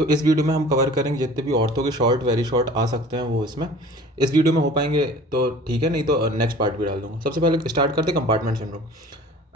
तो इस वीडियो में हम कवर करेंगे जितने भी ऑर्थो के शॉर्ट वेरी शॉर्ट आ सकते हैं वो इसमें इस वीडियो में हो पाएंगे तो ठीक है, नहीं तो नेक्स्ट पार्ट भी डाल दूंगा। सबसे पहले स्टार्ट करते हैं कंपार्टमेंट सिंड्रोम,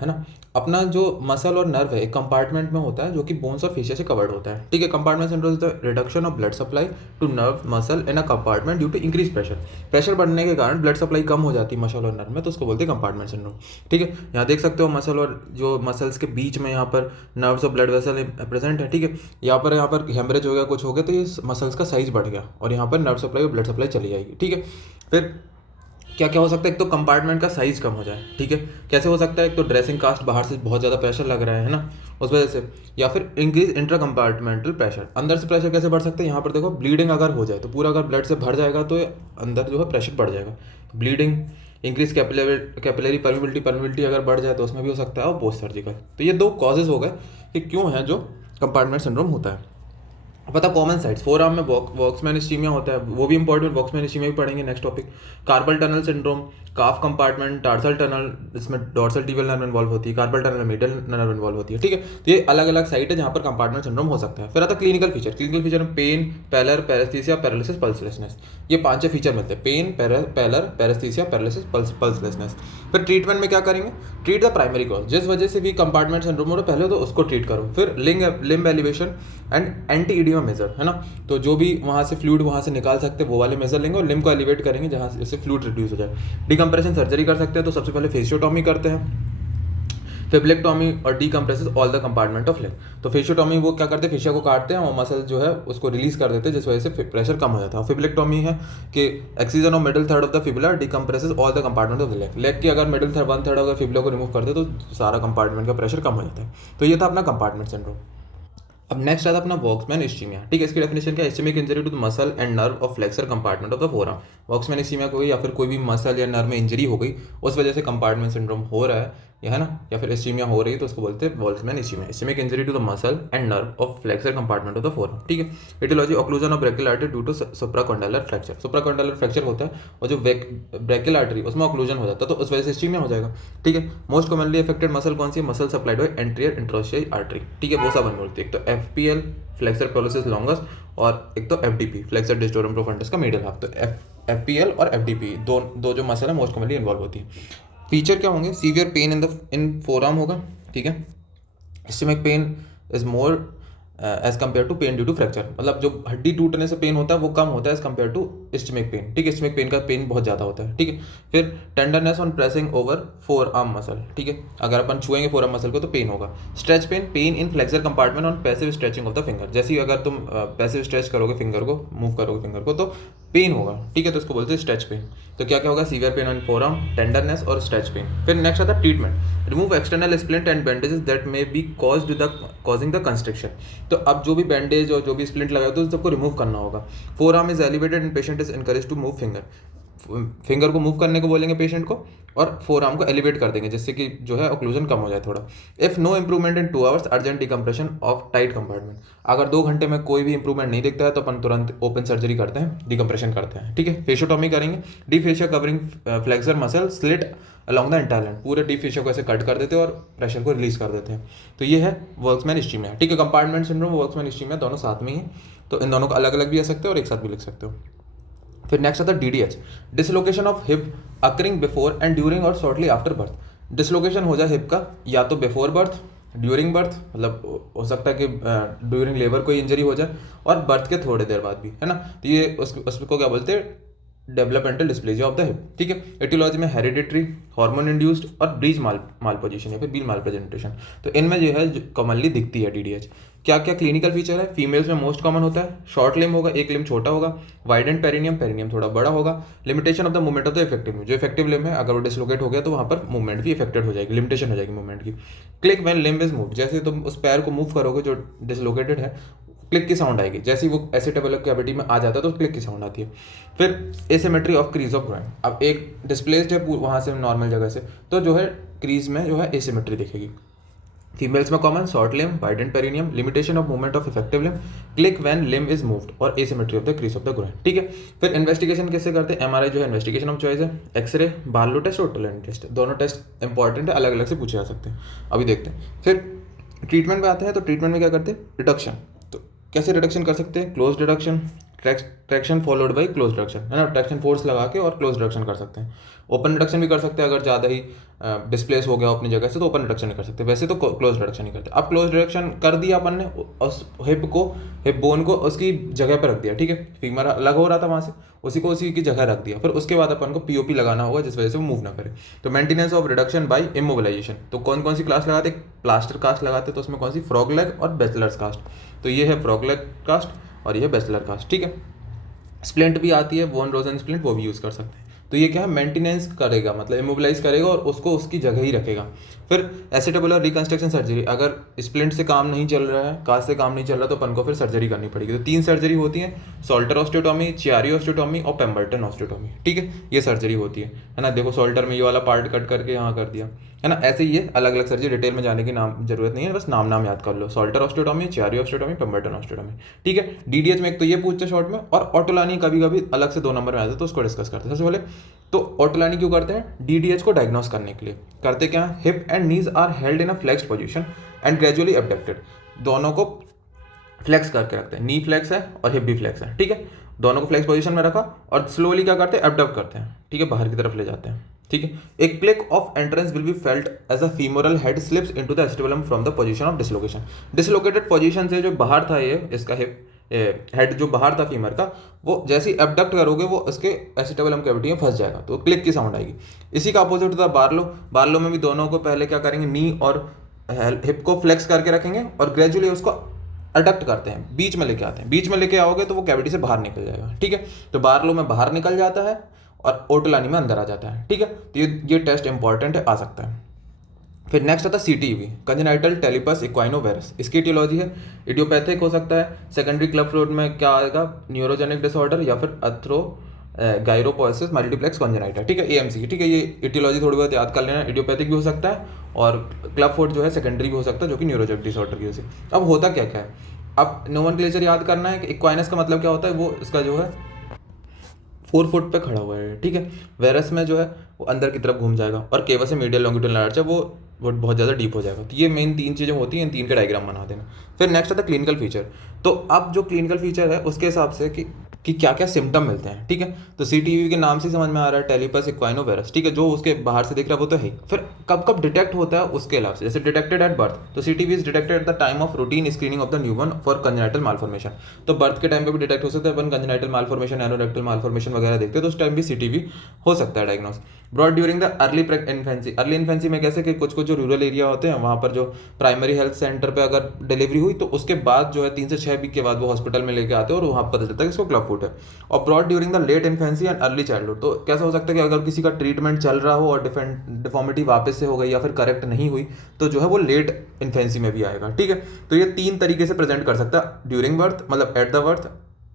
है ना। अपना जो मसल और नर्व है एक कंपार्टमेंट में होता है जो कि बोन्स और फेशिया से कवर्ड होता है, ठीक है। Compartment syndrome is the reduction of blood supply to nerve muscle in a compartment due to increase pressure. Pressure बढ़ने के कारण ब्लड सप्लाई कम हो जाती है मसल और नर्व में, तो उसको बोलते हैं कंपार्टमेंट सिंड्रोम, ठीक है। यहाँ देख सकते हो मसल और जो मसल्स के बीच में यहाँ पर नर्व्स और ब्लड वेसल प्रेजेंट है, ठीक है। यहाँ पर हेमरेज हो गया, कुछ हो गया तो ये मसल्स का साइज बढ़ गया और यहाँ पर नर्व सप्लाई और ब्लड सप्लाई चली जाएगी, ठीक है। फिर क्या क्या हो सकता है, एक तो कंपार्टमेंट का साइज कम हो जाए, ठीक है। कैसे हो सकता है, एक तो ड्रेसिंग कास्ट बाहर से बहुत ज़्यादा प्रेशर लग रहा है ना, उस वजह से, या फिर इंक्रीज इंट्रा कंपार्टमेंटल प्रेशर। अंदर से प्रेशर कैसे बढ़ सकता है, यहाँ पर देखो ब्लीडिंग अगर हो जाए तो पूरा अगर ब्लड से भर जाएगा तो अंदर जो है प्रेशर बढ़ जाएगा, ब्लीडिंग। इंक्रीज कैपिलरी परमिबिलिटी अगर बढ़ जाए तो उसमें भी हो सकता है, और पोस्ट सर्जिकल। तो ये दो कॉजेज हो गए कि क्यों है जो कंपार्टमेंट सिंड्रोम होता है। पता कॉमन साइट्स, फोर आर्म में वॉक्समैन इस्चीमिया होता है, वो भी इंपॉर्टेंट, वॉक्समैन इस्चीमिया भी पढ़ेंगे next topic. Carpal tunnel syndrome, calf compartment, tarsal tunnel, इसमें डॉर्सल टिबियल नर्व इन्वॉल्व होती है, carpal tunnel medial nerve involve होती है, ठीक है। तो ये अलग अलग साइट है जहाँ पर कंपार्टमेंट सिंड्रोम हो सकता है। फिर आता है क्लिनिकल फीचर। क्लिनिकल फीचर में पेन, पैलर, पैरेस्थीसिया, पैरालिसिस, पल्सलेसनेस, ये पांच फीचर मिलते हैं, पेन, पैलर, पैरेस्थीसिया, पैरालिसिस, पल्सलेसनेस। फिर ट्रीटमेंट में क्या करेंगे, ट्रीट द प्राइमरी कॉज, जिस वजह से भी कंपार्टमेंट सिंड्रोम हो रहा है पहले तो उसको ट्रीट करो। फिर limb elevation and anti oedema measure, है ना। तो जो भी वहाँ से फ्लूइड वहाँ से निकाल सकते हैं वो वाले मेजर लेंगे और लिम्ब को एलिवेट करेंगे जहाँ से फ्लूइड रिड्यूस हो जाए। डिकम्प्रेशन सर्जरी कर सकते हैं, तो सबसे पहले फेशियोटॉमी करते हैं, फिब्लेक्टॉमी और decompresses all the compartment of leg. तो फेशियोटॉमी वो क्या करते हैं, फेशिया को काटते हैं और मसल जो है उसको रिलीज कर देते हैं, जिस वजह से प्रेशर कम हो जाता है। फिब्लेक्टॉमी है कि excision of middle third of the fibula decompresses all the compartment of the leg. Leg की अगर मिडिल थर्ड वन थर्ड अगर फिबुला को रिमूव करते हैं तो सारा कंपार्टमेंट का प्रेशर कम हो जाता है। तो ये था अपना कंपार्टमेंट सिंड्रोम। अब नेक्स्ट आता है अपना वॉक्समैन इस्चीमिया, ठीक है। इसकी डेफिनेशन क्या है, ischaemic injury to the muscle and nerve of flexor compartment of the forearm. वॉक्समैन इस्चीमिया को या फिर कोई भी मसल या नर्व में इंजरी हो गई उस वजह से कंपार्टमेंट सिंड्रोम हो रहा है, या है ना, या फिर इस्चीमिया हो रही है तो उसको बोलते हैं वॉक्समैन ischaemia. Ischaemic injury to the muscle and nerve of flexor compartment of the forearm, ठीक है। Aetiology occlusion of brachial artery due to supracondylar fracture. Supracondylar fracture होता है और जो ब्रैकियल आर्टरी उसमें ऑक्लूजन हो जाता है तो उस वजह से इस्चीमिया हो जाएगा, ठीक है। मोस्ट कॉमनली अफेक्टेड मसल कौन सी है, muscle supplied by anterior interosseous artery, ठीक है। वो सब बोलते हैं, एक तो एफपीएल फ्लेक्सर प्रोलोसिस लॉन्गस और एक तो एफडीपी फ्लेक्सर डिस्टोरम प्रोफंडस का मीडियल हाफ। तो एफपीएल और एफडीपी दो जो मसल है मोस्ट कॉमनली इन्वॉल्व होती है। फीचर क्या होंगे, सीवियर पेन इन फोरआर्म होगा, ठीक है। Stomach pain is more as compare to pain due to fracture, मतलब जो हड्डी टूटने से पेन होता है वो कम होता है as compare to stomach pain, ठीक है। स्टमक पेन का पेन बहुत ज़्यादा होता है, ठीक है। फिर tenderness on pressing over forearm muscle, ठीक है। अगर अपन छुएंगे फोर आर्म मसल को तो पेन होगा। Stretch pain, pain in flexor compartment on passive stretching of the finger, जैसे ही अगर तुम पैसिव स्ट्रेच करोगे फिंगर को, मूव करोगे फिंगर को तो पेन होगा, ठीक है। तो उसको बोलते हैं स्ट्रेच पेन। तो क्या क्या होगा, severe pain on four arm, tenderness और स्ट्रेच पेन। फिर नेक्स्ट आता है treatment. Remove external splint and bandages that may be causing the construction. तो अब जो भी बैंडेज और जो भी स्प्लिंट लगा तो सबको रिमूव करना होगा। Forearm is elevated and patient is encourage to move finger. Finger को मूव करने को बोलेंगे पेशेंट को और फोर आर्म को एलिवेट कर देंगे जिससे कि जो है ऑक्लूजन कम हो जाए थोड़ा। If no improvement in 2 hours urgent decompression of tight compartment. अगर 2 घंटे में कोई भी इंप्रूवमेंट नहीं दिखता है तो अपन तुरंत ओपन सर्जरी करते हैं, डिकम्प्रेशन करते हैं, ठीक है। फेशियोटॉमी करेंगे, deep fascia covering flexor muscle slit along the entire line, पूरे डी फेशिया को ऐसे कट कर देते हैं और प्रेशर को रिलीज कर देते हैं। तो ये है वर्कमैन इस्चीमिया, ठीक है। कंपार्टमेंट सिंड्रोम वर्कमैन इस्चीमिया दोनों साथ में ही है, तो इन दोनों को अलग अलग भी लिख सकते हो और एक साथ भी लिख सकते हो। फिर नेक्स्ट आता है DDH, dislocation of hip occurring before and during और शॉर्टली आफ्टर बर्थ। डिसलोकेशन हो जाए हिप का या तो बिफोर बर्थ, ड्यूरिंग बर्थ, मतलब हो सकता है कि ड्यूरिंग लेबर कोई इंजरी हो जाए और बर्थ के थोड़ी देर बाद भी, है ना। तो ये उसको क्या बोलते हैं, developmental dysplasia of the hip, ठीक है। एटियोलॉजी में हेरिडिटरी, हार्मोन इंड्यूस्ड और ब्रीज माल पोजिशन या फिर बील माल प्रेजेंटेशन। तो इनमें जो है कॉमनली दिखती है डीडीएच। क्या क्या क्लिनिकल फीचर है, फीमेल्स में मोस्ट कॉमन होता है, शॉर्ट लिम होगा, एक लिम छोटा होगा, वाइडेंड पेरिनियम, पेरिनियम थोड़ा बड़ा होगा, limitation of the movement of the affected limb, जो इफेक्टिव लिम है अगर वो डिसलोकेट हो गया तो वहाँ पर मूवमेंट भी इफेक्टेड हो जाएगी, लिमिटेशन हो जाएगी मूवमेंट की। Click when limb is move, जैसे तुम उस पैर को मूव करोगे जो डिसलोकेटेड है, क्लिक की साउंड आएगी, जैसे ही वो एसिटेबल कैविटी में आ जाता है तो क्लिक की साउंड आती है। फिर asymmetry of crease of groin, अब एक डिस्प्लेस्ड है वहाँ से नॉर्मल जगह से तो जो है क्रीज में जो है एसिमेट्री दिखेगी। फीमेल्स में common short limb, widened perineum, limitation of movement of affected limb, click when limb is moved और asymmetry of the crease of the groin, ठीक है। फिर इन्वेस्टिगेशन कैसे करते हैं, एमआरआई जो है इन्वेस्टिगेशन ऑफ चॉइस है, एक्सरे, बार्लो टेस्ट और टोलेंट टेस्ट, दोनों टेस्ट इंपॉर्टेंट है, अलग अलग से पूछे जा सकते हैं, अभी देखते हैं। फिर ट्रीटमेंट में आते हैं, तो ट्रीटमेंट में क्या करते हैं, रिडक्शन। तो कैसे रिडक्शन कर सकते हैं? Close reduction, traction followed by close reduction, है ना, ट्रैक्शन फोर्स लगा के और क्लोज रिडक्शन कर सकते हैं। ओपन रिडक्शन भी कर सकते हैं, अगर ज़्यादा ही डिस्प्लेस हो गया अपनी जगह से तो ओपन रिडक्शन नहीं कर सकते, वैसे तो क्लोज रिडक्शन ही करते। अब क्लोज रिडक्शन कर दिया अपन ने, उस हिप बोन को उसकी जगह पर रख दिया, ठीक है, फीमर अलग हो रहा था वहाँ से, उसी को उसी की जगह रख दिया। फिर उसके बाद अपन को पीओपी लगाना होगा जिस वजह से वो मूव ना करे। तो maintenance of reduction by immobilisation, तो कौन कौन सी क्लास लगाते? प्लास्टर कास्ट लगाते, तो उसमें कौन सी? फ्रॉग लेग और बैचलर्स कास्ट। तो ये है फ्रॉग लेग कास्ट और ये है बैचलर कास्ट, ठीक है। स्प्लिंट भी आती है, वॉन रोजन स्प्लिंट, वो भी यूज़ कर सकते हैं। तो ये क्या है? मेंटेनेंस करेगा, मतलब इमोबिलाइज करेगा और उसको उसकी जगह ही रखेगा। फिर एसेटेबुलर रिकंस्ट्रक्शन सर्जरी, अगर स्प्लिंट से काम नहीं चल रहा है, कास्ट से काम नहीं चल रहा, तो अपन को फिर सर्जरी करनी पड़ेगी। तो 3 सर्जरी होती है, सोल्टर ऑस्टियोटॉमी, चियारी ऑस्टियोटॉमी और पेम्बर्टन ऑस्टियोटॉमी, ठीक है, ये सर्जरी होती है ना। देखो सोल्टर में ये वाला पार्ट कट करके यहाँ कर दिया, है ना। ऐसे ही है, अलग अलग सर्जरी, डिटेल में जाने की नाम जरूरत नहीं है, बस नाम याद कर लो, सोल्टर ऑस्टियोटॉमी, चियारी ऑस्टियोटॉमी, पेम्बर्टन ऑस्टियोटॉमी, ठीक है। डीडीएच में एक तो ये पूछते शॉर्ट में, और ऑटोलानी कभी कभी अलग से 2 नंबर में आते हैं, तो उसको डिस्कस करते हैं। सबसे पहले तो ऑटोलानी क्यों करते हैं? डीडीएच को डायग्नोस करने के लिए करते क्या है? Hip and knees are held in a flexed position and gradually abducted, दोनों को फ्लेक्स करके रखते हैं, नी फ्लेक्स है और हिप भी फ्लेक्स है, ठीक है, दोनों को फ्लेक्स पोजीशन में रखा और स्लोली क्या करते हैं? अबडक्ट करते हैं, ठीक है, बाहर की तरफ ले जाते हैं, ठीक है। एक click of entrance will be felt as a femoral head slips into the acetabulum from the position of dislocation, dislocated position से जो बाहर था ये इसका हिप हेड जो बाहर था फीमर का, वो जैसे ही एबडक्ट करोगे वो उसके एसिटिबुलम कैविटी में फंस जाएगा, तो क्लिक की साउंड आएगी। इसी का अपोजिट था बार्लो, बार्लो में भी दोनों को पहले क्या करेंगे? नी और हिप को फ्लेक्स करके रखेंगे और ग्रेजुअली उसको अडक्ट करते हैं, बीच में लेके आते हैं, बीच में लेके आओगे तो वो कैविटी से बाहर निकल जाएगा, ठीक है। तो बार्लो में बाहर निकल जाता है और ओटोलानी में अंदर आ जाता है, ठीक है। तो ये टेस्ट इंपॉर्टेंट है, आ सकता है। फिर नेक्स्ट आता है सीटीवी, कंजेनाइटल टेलिपस इक्वाइनोवायरस, इसकी इटियोलॉजी है, इडियोपैथिक हो सकता है, सेकेंडरी क्लब फ्लूइड में क्या आएगा? न्यूरोजेनिक डिसऑर्डर या फिर अथ्रो गायरोपोएसिस मल्टीप्लेक्स कॉन्जेनाइटा, ठीक है, एएमसी, ठीक है। ये इटियोलॉजी थोड़ी बहुत याद कर लेना, इडियोपैथिक भी हो सकता है और क्लब फुट जो है सेकेंडरी भी हो सकता है, जो कि न्यूरोजेनिक डिसऑर्डर की वजह से। अब होता क्या क्या है? अब नोमेनक्लेचर याद करना है कि इक्वाइनस का मतलब क्या होता है? वो इसका जो है 4 फुट पे खड़ा हुआ है, ठीक है। वेरस में जो है वो अंदर की तरफ घूम जाएगा और केवल से मीडियल लॉन्गिट्यूडनल आर्च है वो बहुत ज़्यादा डीप हो जाएगा। तो ये मेन 3 चीज़ें होती हैं, इन 3 के डायग्राम बना देना। फिर नेक्स्ट आता है क्लिनिकल फीचर। तो अब जो क्लिनिकल फीचर है उसके हिसाब से कि क्या क्या सिम्टम मिलते हैं, ठीक है। तो सीटीवी के नाम से समझ में आ रहा है, टेलिपस इक्वाइनोवायरस, ठीक है, जो उसके बाहर से दिख रहा है वो तो है ही। फिर कब कब डिटेक्ट होता है उसके हिसाब से, जैसे डिटेक्टेड एट बर्थ, तो CTV is detected eight the time of routine screening of the newborn for congenital malformation. तो बर्थ के टाइम पे भी डिटेक्ट हो सकता है, अपन कंजेनाइटल मालफॉर्मेशन, एनोरेक्टल मालफॉर्मेशन वगैरह देखते हैं तो उस टाइम भी सीटीवी हो सकता है diagnose. Broad during the early infancy, early infancy में कैसे कि कुछ जो रूरल एरिया होते हैं वहाँ पर जो प्राइमरी हेल्थ सेंटर पे अगर डिलीवरी हुई तो उसके बाद जो है 3 से 6 वीक के बाद वो हॉस्पिटल में लेके आते हैं और वहाँ पता चलता है कि इसको क्लब फुट है। और broad during the late infancy and early childhood, तो कैसा हो सकता है कि अगर किसी का ट्रीटमेंट चल रहा हो और डिफॉर्मिटी वापस से हो गई या फिर करेक्ट नहीं हुई तो जो है वो लेट इन्फेंसी में भी आएगा, ठीक है। तो ये 3 तरीके से प्रेजेंट कर सकता है, ड्यूरिंग बर्थ मतलब एट द बर्थ,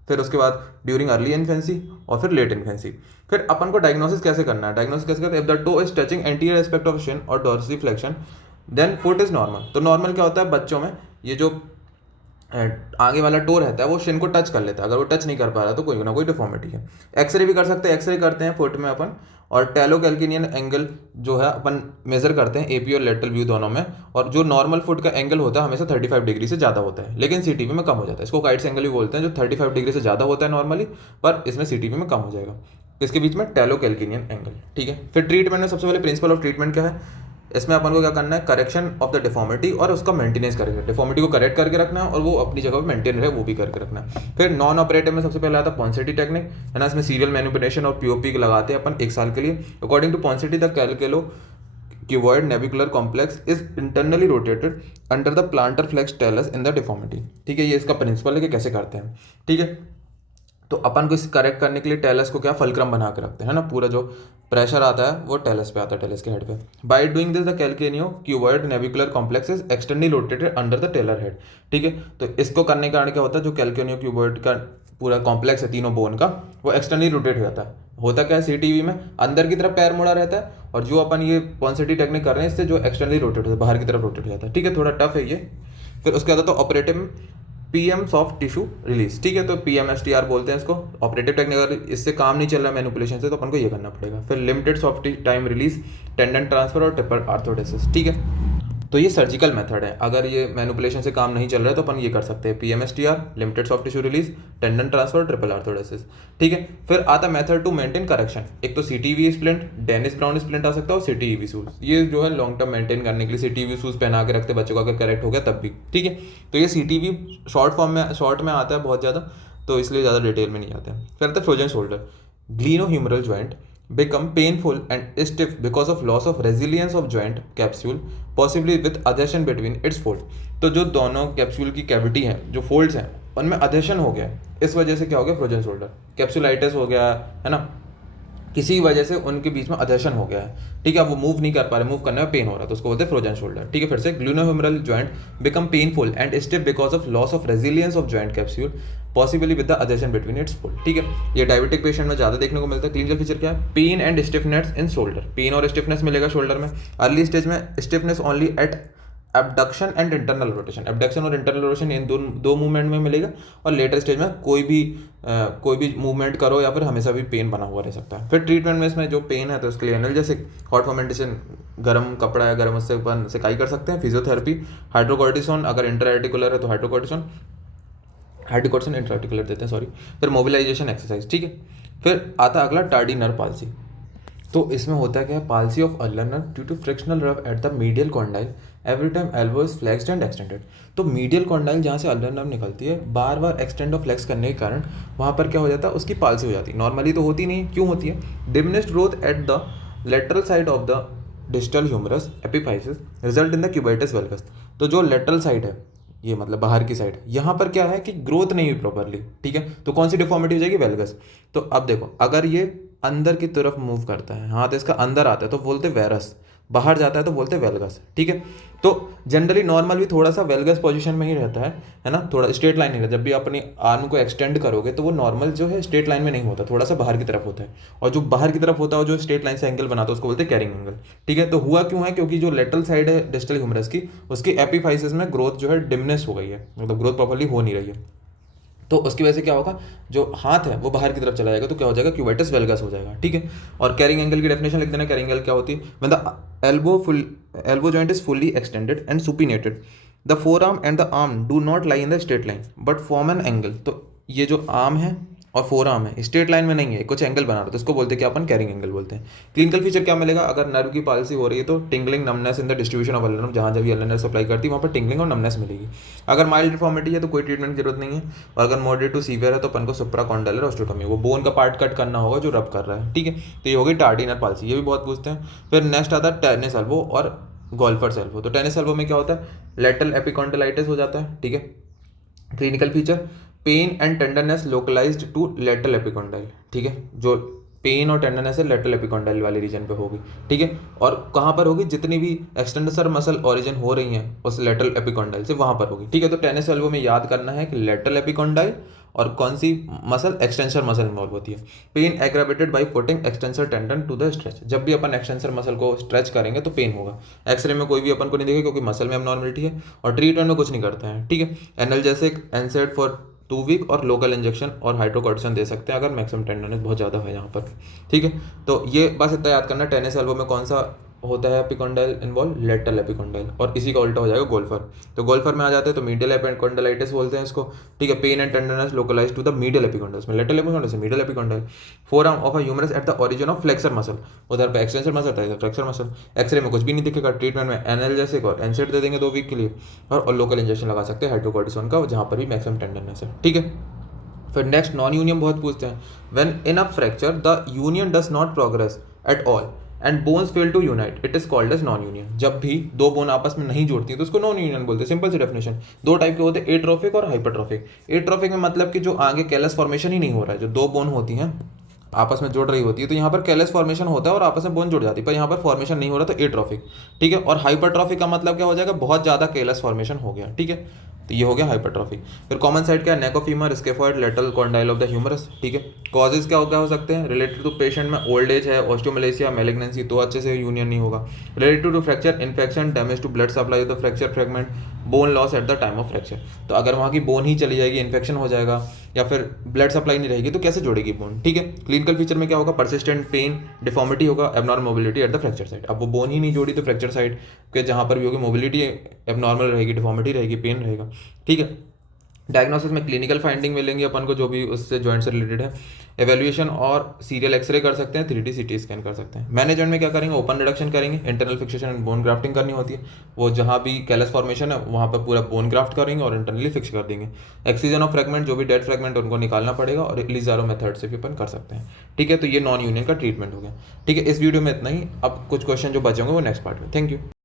फिर उसके बाद ड्यूरिंग अर्ली इन्फेंसी और फिर लेट इन्फेंसी। फिर अपन को डायग्नोसिस कैसे करना है? डायग्नोसिस कैसे करते हैं? If the toe is touching anterior aspect of shin और dorsiflexion then foot is normal. तो नॉर्मल क्या होता है बच्चों में? ये जो आगे वाला टो रहता है वो शिन को टच कर लेता है, अगर वो टच नहीं कर पा रहा तो कोई ना कोई डिफॉर्मिटी है। एक्सरे भी कर सकते हैं, एक्सरे करते हैं फुट में अपन, और टेलोकैल्किनियन एंगल जो है अपन मेजर करते हैं एपी और लेटरल व्यू दोनों में, और जो नॉर्मल फुट का एंगल होता है हमेशा 35 डिग्री से ज़्यादा होता है, लेकिन सीटीवी में कम हो जाता है। इसको काइट्स एंगल भी बोलते हैं, जो 35 डिग्री से ज़्यादा होता है नॉर्मली, पर इसमें सीटीवी में कम हो जाएगा। इसके बीच में टेलोकैल्किनियन एंगल, ठीक है। फिर ट्रीटमेंट में सबसे पहले प्रिंसिपल ऑफ ट्रीटमेंट क्या है? इसमें अपन को क्या करना है? करेक्शन ऑफ द डिफॉर्मिटी और उसका मेंटेनेंस करके, डिफॉर्मिटी को करेक्ट करके रखना है और वो अपनी जगह पे मेंटेन रहे वो भी करके रखना है। फिर नॉन ऑपरेटिव में सबसे पहले आता है पॉन्सेटी टेक्निक, है ना। इसमें सीरियल मैनिपुलेशन और पीओपी लगाते हैं अपन 1 साल के लिए। According to Ponseti the calcaneo cuboid navicular complex is internally rotated under the plantar flex talus in the deformity, ठीक है। ये इसका प्रिंसिपल है कि कैसे करते हैं, ठीक है। तो अपन को इसे करेक्ट करने के लिए टेलस को क्या फलक्रम बना के रखते हैं, ना, पूरा जो प्रेशर आता है वो टेलस पे आता है, टेलस के हेड पे। By doing this the calcaneo cuboid navicular complex is externally rotated under the talar head, ठीक है। तो इसको करने के कारण क्या होता है? जो कैलकेनियो क्यूबॉइड का पूरा कॉम्प्लेक्स है तीनों बोन का, वो एक्सटर्नली रोटेट हो जाता है। होता क्या है सीटीवी में? अंदर की तरफ पैर मुड़ा रहता है, और जो अपन ये पॉन्सेटी टेक्निक कर रहे हैं इससे जो एक्सटर्नली रोटेट होता है, बाहर की तरफ रोटेट हो जाता है, ठीक है। थोड़ा टफ है ये। फिर उसके बाद तो ऑपरेटिव में पीएम सॉफ्ट टिश्यू रिलीज, ठीक है। तो पीएमएसटीआर बोलते हैं इसको। ऑपरेटिव टेक्निक अगर इससे काम नहीं चल रहा मैनिपुलेशन से तो अपन को ये करना पड़ेगा। फिर limited soft time release, tendon transfer और टेपर आर्थोडेसिस, ठीक है। तो ये सर्जिकल मेथड है। अगर ये मैनिपुलेशन से काम नहीं चल रहा है तो अपन ये कर सकते हैं PMSTR, limited soft tissue release, tendon transfer, triple arthrodesis. ठीक है, फिर आता मेथड टू मेंटेन करेक्शन। एक तो CTEV splint, Denis Browne splint आ सकता है, और CTEV शूज। ये जो है लॉन्ग टर्म मेंटेन करने के लिए CTEV शूज पहना के रखते बच्चों का, अगर करेक्ट हो गया तब भी। ठीक है, तो ये CTEV शॉर्ट फॉर्म में, शॉर्ट में आता है बहुत ज़्यादा, तो इसलिए ज़्यादा डिटेल में नहीं आता है। फिर आता है frozen shoulder. Glenohumeral joint become painful and stiff because of loss of resilience of joint capsule, possibly with adhesion between its fold। तो जो दोनों कैप्सूल की कैविटी हैं, जो फोल्ड्स हैं, उनमें अधेशन हो गया, इस वजह से क्या हो गया, फ्रोजन शोल्डर। कैप्सुलाइटिस हो गया है ना, किसी वजह से उनके बीच में अधेशन हो गया है। ठीक है, अब वो मूव नहीं कर पा रहे, मूव करने में पेन हो रहा है, तो उसको बोलते हैं फ्रोजन शोल्डर। ठीक है, फिर से glenohumeral joint become painful and stiff because of loss of resilience of joint capsule, possibly with the adhesion between its fold. ठीक है, ये डायबिटिक पेशेंट में ज़्यादा देखने को मिलता है। क्लिनिकल फीचर क्या है, pain and stiffness in shoulder. Pain और स्टिफनेस मिलेगा शोल्डर में। अर्ली स्टेज में stiffness only at abduction and internal rotation. Abduction और इंटरनल रोटेशन इन दो मूवमेंट में मिलेगा, और लेटर स्टेज में कोई भी मूवमेंट करो या फिर हमेशा भी पेन बना हुआ रह सकता है। फिर ट्रीटमेंट में इसमें जो पेन है तो उसके लिए एनाल्जेसिक, हॉट फर्मेंटेशन, गर्म कपड़ा है, गर्म उससे अपन सिकाई कर सकते हैं। फिजियोथेरेपी, हाइड्रोकॉर्टिसोन, अगर इंटरआर्टिकुलर है तो हाइड्रोकॉर्टिसोन इंटरआर्टिकुलर देते हैं, सॉरी। फिर मोबिलाइजेशन एक्सरसाइज। ठीक है, फिर आता अगला टार्डी नर्व पाल्सी। तो इसमें होता है क्या है, palsy of ulnar nerve due to frictional rub at the medial condyle every time elbow is flexed and extended. तो मीडियल कॉन्डाइल जहाँ से अल्नर नर्व निकलती है, बार बार एक्सटेंड और फ्लेक्स करने के कारण वहाँ पर क्या हो जाता है, उसकी पाल्सी हो जाती है। नॉर्मली तो होती नहीं, क्यों होती है, diminished growth at the lateral side of the distal humerus epiphysis result in the cubitus valgus. तो जो लेटरल साइड है, ये मतलब बाहर की साइड, यहाँ पर क्या है कि ग्रोथ नहीं हुई प्रॉपरली। ठीक है, तो कौन सी डिफॉर्मिटी हो जाएगी, वेल्गस। तो अब देखो, अगर ये अंदर की तरफ मूव करता है, हाथ इसका अंदर आता है तो बोलते वेरस, बाहर जाता है तो बोलते वेल्गस। ठीक है, तो जनरली नॉर्मल भी थोड़ा सा वेल्गस पोजीशन में ही रहता है ना, थोड़ा स्ट्रेट लाइन नहीं रहता। जब भी अपनी आर्म को एक्सटेंड करोगे तो वो नॉर्मल जो है स्ट्रेट लाइन में नहीं होता, थोड़ा सा बाहर की तरफ होता है। और जो बाहर की तरफ होता है, जो स्ट्रेट लाइन से एंगल बनाता है, उसको बोलते हैं कैरिंग एंगल। ठीक है, तो हुआ क्यों है, क्योंकि जो लेटरल साइड है डिस्टल ह्यूमरस की, उसकी एपिफाइसिस में ग्रोथ जो है डिमिनिश हो गई है, मतलब ग्रोथ प्रॉपर्ली हो नहीं रही है। तो उसकी वजह से क्या होगा, जो हाथ है वो बाहर की तरफ चला जाएगा, तो क्या हो जाएगा, क्यूबाइटस वेल्गस हो जाएगा। ठीक है, और कैरिंग एंगल की डेफिनेशन लिख देना। कैरिंग एंगल क्या होती है, when the elbow joint is fully extended and supinated, the forearm and the arm do not lie in the straight line but form an angle। तो ये जो आर्म है और फोर आर्म है स्ट्रेट लाइन में नहीं है, कुछ एंगल बना रहा है, तो इसको बोलते हैं क्या, अपन कैरिंग एंगल बोलते हैं। क्लिनिकल फीचर क्या मिलेगा, अगर नर्व की पाल्सी हो रही है तो tingling, numbness in the distribution of ulnar, जहाँ जब ये अल्नर सप्लाई करती है वहाँ पर टिंगलिंग और नमनेस मिलेगी। अगर माइल्ड डिफॉर्मिटी है तो कोई ट्रीटमेंट की जरूरत नहीं है, और अगर मॉडरेट टू सीवियर है तो अपन को सुप्राकॉन्डाइलर ऑस्टियोटोमी, वो बोन का पार्ट कट करना होगा जो रब कर रहा है। ठीक है, तो ये हो गई टार्डिनर पाल्सी, ये भी बहुत पूछते हैं। फिर नेक्स्ट आता है टेनिस एल्बो और गोल्फर्स एल्बो। तो टेनिस एल्बो में क्या होता है, लेटरल एपिकॉन्डाइलिटिस हो जाता है। ठीक है, clinical feature, pain and tenderness localised to lateral epicondyle. ठीक है, जो पेन और टेंडरनेस है लेटरल एपिकॉन्डाइल वाले रीजन पे होगी। ठीक है, और कहाँ पर होगी, जितनी भी एक्सटेंसर मसल ओरिजिन हो रही हैं उस लेटरल एपिकॉन्डाइल से, वहाँ पर होगी। ठीक है, तो टेनिस एल्बो में याद करना है कि लेटरल एपिकॉन्डाइल और कौन सी मसल, एक्सटेंसर मसल इन्वॉल्व होती है। Pain aggravated by putting extensor tendon to the stretch. जब भी अपन एक्सटेंसर मसल को स्ट्रेच करेंगे तो पेन होगा। एक्सरे में कोई भी अपन को नहीं देखेगा क्योंकि मसल में अबनॉर्मलिटी है, और ट्रीटमेंट में कुछ नहीं करते हैं। ठीक है, एनाल्जेसिक, एनसेड फॉर 2 वीक, और लोकल इंजेक्शन और हाइड्रोकॉर्टिसोन दे सकते हैं अगर मैक्सिमम टेंडरनेस बहुत ज़्यादा है यहाँ पर। ठीक है, तो ये बस इतना याद करना, टेनिस एल्बो में कौन सा होता है एपिकॉन्डाइल इन्वॉल्व, लेटरल एपिकॉन्डाइल, और इसी का उल्टा हो जाएगा गोल्फर। तो गोल्फर में आ जाते हैं तो मीडियल एपिकॉन्डाइलिटिस बोलते हैं इसको। ठीक है, pain and tenderness localise to the medial epicondyle, में लेटरल एपिकॉन्डाइल से medial epicondyle. Forearm of a humerus at the origin of flexor muscle, उधर पे एक्सटेंसर मसल था, फ्लेक्सर मसल। एक्सरे में कुछ भी नहीं दिखेगा, ट्रीटमेंट में एनाल्जेसिक और एनसेड दे देंगे 2 वीक के लिए, और लोकल इंजेक्शन लगा सकते हैं हाइड्रोकॉर्टिसोन का, जहाँ पर भी मैक्सिमम टेंडरनेस है। ठीक है, फिर नेक्स्ट नॉन यूनियन बहुत पूछते हैं। When in a fracture the union does not progress at all and bones fail to unite, it is called as non union. जब भी दो बोन आपस में नहीं जुड़ती तो उसको नॉन यूनियन बोलते हैं। सिंपल सी डेफिनेशन, 2 टाइप के होते हैं, एट्रोफिक और हाइपरट्रोफिक। एट्रोफिक में मतलब कि जो आगे कैलस फॉर्मेशन ही नहीं हो रहा है, जो 2 बोन होती हैं आपस में जुड़ रही होती है, तो यहाँ पर कैलस फॉर्मेशन होता है और आपस में बोन जुड़ जाती है, पर यहाँ पर फॉर्मेशन नहीं हो रहा, तो एट्रोफिक। ठीक है, और हाइपरट्रोफिक का मतलब क्या हो जाएगा, बहुत ज़्यादा कैलस फॉर्मेशन हो गया। ठीक है, तो ये हो गया हाइपरट्रोफिक। फिर कॉमन साइड क्या है, neck of femur, scaphoid, lateral condyle of the humerus. ठीक है, कॉजेज क्या हो सकते हैं, रिलेटेड टू पेशेंट में ओल्ड एज है, ऑस्टियोमलेसिया, मैलिग्नेंसी, तो अच्छे से यूनियन नहीं होगा। Related to fracture, infection, damage to blood supply of the fracture fragment, bone loss at the time of fracture. तो अगर वहाँ की बोन ही चली जाएगी, इन्फेक्शन हो जाएगा या फिर ब्लड सप्लाई नहीं रहेगी तो कैसे जोड़ेगी बोन, ठीक है। क्लिनिकल फीचर में क्या होगा, परसिस्टेंट पेन, डिफॉर्मिटी होगा, abnormal mobility at the fracture side. अब वो बोन ही नहीं जोड़ी तो फ्रैक्चर साइड के जहाँ पर भी होगी मोबिलिटी एबनॉर्मल रहेगी, डिफॉर्मिटी रहेगी, पेन रहेगा, ठीक है। डायग्नोसिस में क्लिनिकल फाइंडिंग मिलेंगी अपन को जो भी उससे जॉइंट से रिलेटेड है। एवेल्यूएशन और सीरियल एक्सरे कर सकते हैं, 3D CT स्कैन कर सकते हैं। मैनेजमेंट में क्या करेंगे, ओपन रिडक्शन करेंगे, internal fixation and bone grafting करनी होती है। वो जहाँ भी कैलस फॉर्मेशन है वहाँ पर पूरा बोन ग्राफ्ट करेंगे और इंटरनली फिक्स कर देंगे। एक्सीजन ऑफ फ्रेगमेंट, जो भी डेड फ्रेगमेंट उनको निकालना पड़ेगा, और लिजारो मेथड से भी अपन कर सकते हैं, ठीक है। तो ये नॉन यूनियन का ट्रीटमेंट हो गया, ठीक है। इस वीडियो में इतना ही। अब कुछ क्वेश्चन जो बचेंगे वो नेक्स्ट पार्ट में। Thank you.